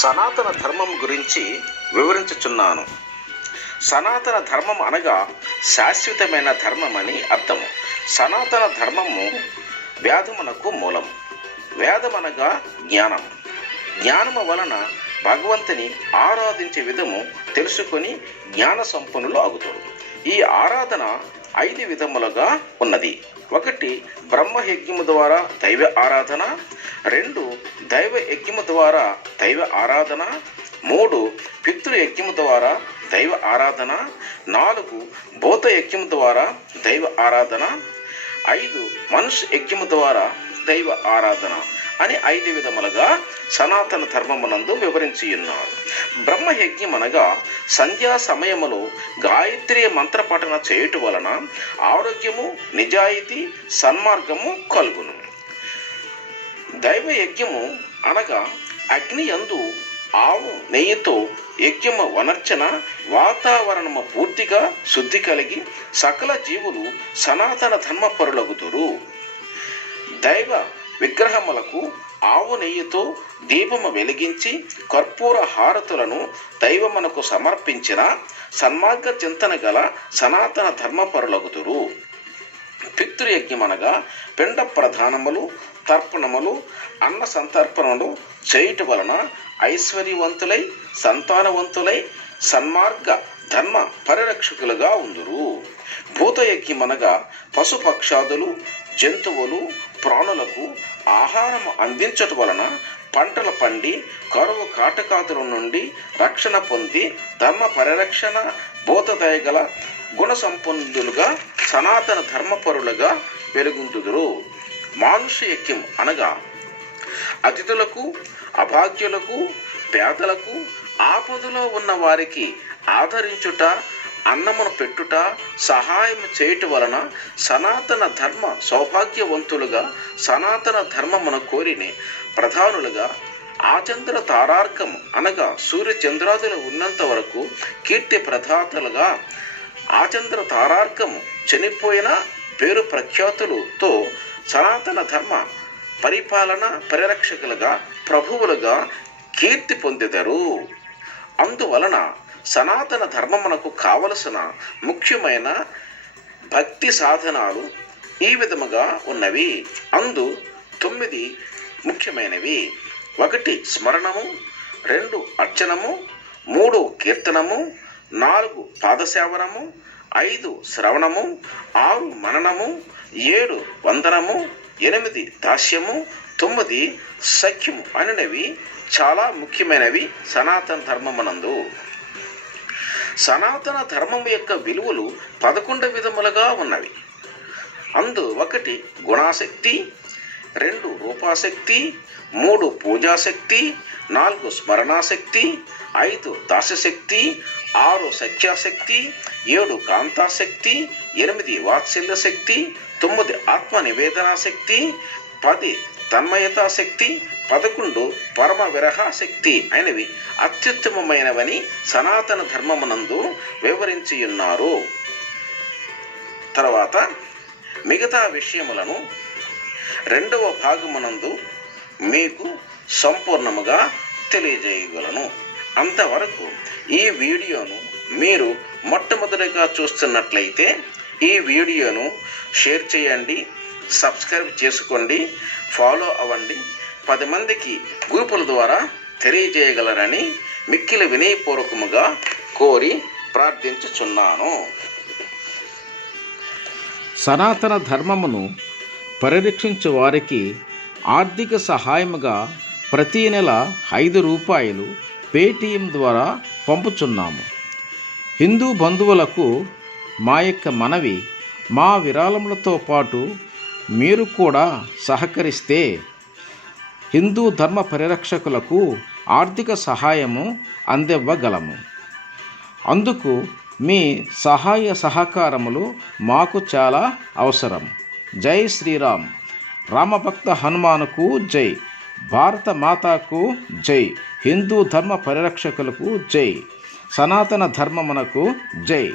సనాతన ధర్మం గురించి వివరించుచున్నాను. సనాతన ధర్మం అనగా శాశ్వతమైన ధర్మం అని అర్థము. సనాతన ధర్మము వేదమునకు మూలం వేదమనగా జ్ఞానం జ్ఞానము వలన భగవంతుని ఆరాధించే విధము తెలుసుకొని జ్ఞాన సంపన్నులు అగుతారు ఈ ఆరాధన ఐదు విధములుగా ఉన్నది. ఒకటి బ్రహ్మయజ్ఞము ద్వారా దైవ ఆరాధన రెండు దైవ యజ్ఞము ద్వారా దైవ ఆరాధన. మూడు పితృ యజ్ఞము ద్వారా దైవ ఆరాధన. నాలుగు భూత యజ్ఞము ద్వారా దైవ ఆరాధన. ఐదు మనుష్య యజ్ఞము ద్వారా దైవ ఆరాధన అని ఐదు విధములుగా సనాతన ధర్మమునందు వివరించి ఉన్నారు. బ్రహ్మ యజ్ఞం అనగా సంధ్యా సమయములో గాయత్రి మంత్రపఠన చేయుట వలన ఆరోగ్యము నిజాయితీ సన్మార్గము కలుగును. దైవ యజ్ఞము అనగా అగ్ని యందు ఆవు నెయ్యితో యజ్ఞము వనర్చన వాతావరణము పూర్తిగా శుద్ధి కలిగి సకల జీవులు సనాతన ధర్మపరులగుతురు దైవ విగ్రహములకు ఆవు నెయ్యితో దీపము వెలిగించి కర్పూర హారతులను దైవమునకు సమర్పించిన సన్మార్గ చింతన గల సనాతన ధర్మపరులగుతురు పితృయజ్ఞమనగా పిండ ప్రధానములు తర్పణములు అన్న సంతర్పణలు చేయుట వలన ఐశ్వర్యవంతులై సంతానవంతులై సన్మార్గ ధర్మ పరిరక్షకులుగా ఉందురు. భూతయజ్ఞమనగా పశుపక్షాదులు జంతువులు ప్రాణులకు ఆహారం అందించటం వలన పంటలు పండి కరువు కాటకాతుల నుండి రక్షణ పొంది ధర్మ పరిరక్షణ భూతదయగల గుణ సంపన్నులుగా సనాతన ధర్మపరులుగా వెలుగుందుదురు మానుషయక్యం అనగా అతిథులకు అభాగ్యులకు పేదలకు ఆపదలో ఉన్న వారికి ఆదరించుట అన్నమును పెట్టుట సహాయం చేయుట వలన సనాతన ధర్మ సౌభాగ్యవంతులుగా సనాతన ధర్మమున కోరిని ప్రధానులుగా ఆచంద్ర తారార్కం అనగా సూర్య చంద్రాదులు ఉన్నంత వరకు కీర్తి ప్రధాతలుగా ఆచంద్ర తారార్కం చనిపోయిన పేరు ప్రఖ్యాతులతో సనాతన ధర్మ పరిపాలన పరిరక్షకులుగా ప్రభువులుగా కీర్తి పొందెదరు. అందువలన సనాతన ధర్మమునకు కావలసిన ముఖ్యమైన భక్తి సాధనాలు ఈ విధముగా ఉన్నవి. అందు తొమ్మిది ముఖ్యమైనవి. ఒకటి స్మరణము రెండు అర్చనము మూడు కీర్తనము నాలుగు పాదసేవనము ఐదు శ్రవణము ఆరు మననము ఏడు వందనము ఎనిమిది దాస్యము తొమ్మిది సఖ్యము అనేవి చాలా ముఖ్యమైనవి సనాతన ధర్మమునందు. సనాతన ధర్మం యొక్క విలువలు పదకొండు విధములుగా ఉన్నవి. అందు ఒకటి గుణాశక్తి రెండు రూపాశక్తి మూడు పూజాశక్తి నాలుగు స్మరణాశక్తి ఐదు దాసశక్తి ఆరు సత్యాశక్తి ఏడు కాంతాశక్తి ఎనిమిది వాత్సల్య శక్తి తొమ్మిది ఆత్మ నివేదనా శక్తి పది తన్మయతా శక్తి పదకొండు పరమ విరహాశక్తి అయినవి అత్యుత్తమమైనవని సనాతన ధర్మమునందు వివరించి ఉన్నారు తర్వాత మిగతా విషయములను రెండవ భాగమునందు మీకు సంపూర్ణముగా తెలియజేయగలను. అంతవరకు ఈ వీడియోను మీరు మొట్టమొదటిగా చూస్తున్నట్లయితే ఈ వీడియోను షేర్ చేయండి సబ్స్క్రైబ్ చేసుకోండి ఫాలో అవ్వండి. పది మందికి గ్రూపుల ద్వారా తెలియజేయగలరని మిక్కిలి వినయపూర్వకముగా కోరి ప్రార్థించుచున్నాను. సనాతన ధర్మమును పరిరక్షించు వారికి ఆర్థిక సహాయముగా ప్రతి నెల ఐదు రూపాయలు పేటీఎం ద్వారా పంపుచున్నాము. హిందూ బంధువులకు మా యొక్క మనవి మా విరాళములతో పాటు మీరు కూడా సహకరిస్తే హిందూ ధర్మ పరిరక్షకులకు ఆర్థిక సహాయము అందివ్వగలము. అందుకు మీ సహాయ సహకారములు మాకు చాలా అవసరం. జై శ్రీరామ్. రామభక్త హనుమానుకు జై. భారత మాతాకు జై. హిందూ ధర్మ పరిరక్షకులకు జై. సనాతన ధర్మమునకు జై.